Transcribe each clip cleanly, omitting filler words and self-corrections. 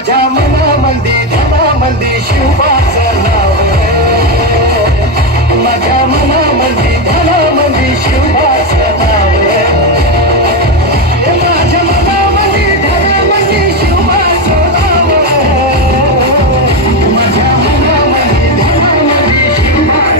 माझ्या मनामध्ये धनामध्ये शिवाचं नाव माझ्या मनामध्ये धनामध्ये शिवाचं नाव माझ्या मनामध्ये धनामध्ये शिवाचं नाव माझ्या मनामध्ये धनामध्ये शिवाचं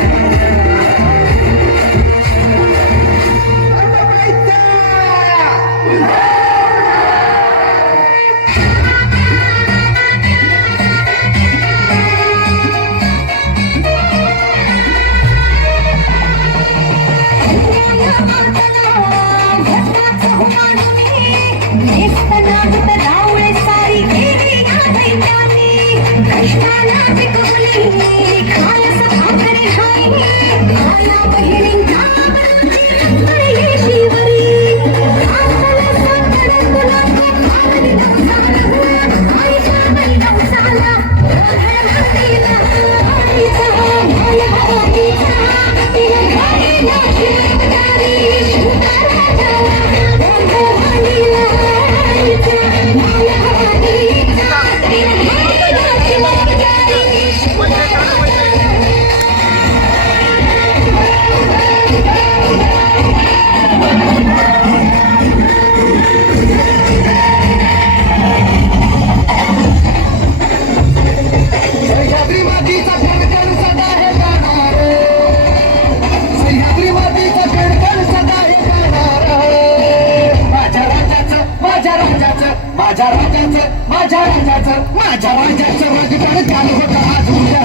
माझ्या राजाचं राजकारण चालू होतं आज उद्या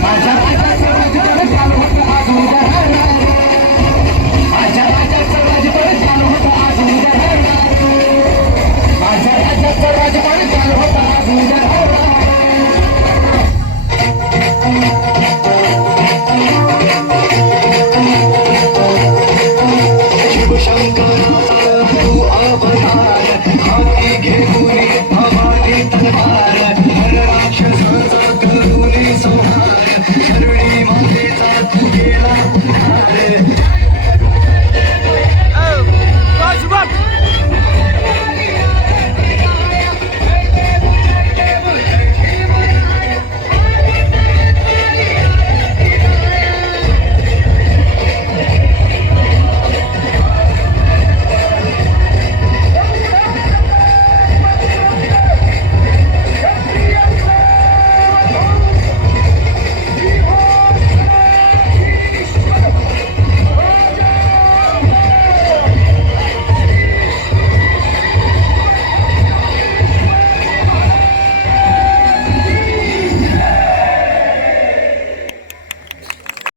माझ्या राजाचं राजकारण चालू होतं आज उद्या माझ्या राजाचं राजकारण चालू होतं आज उद्या माझ्या राजाचं राजकारण चालू होतं आज उद्या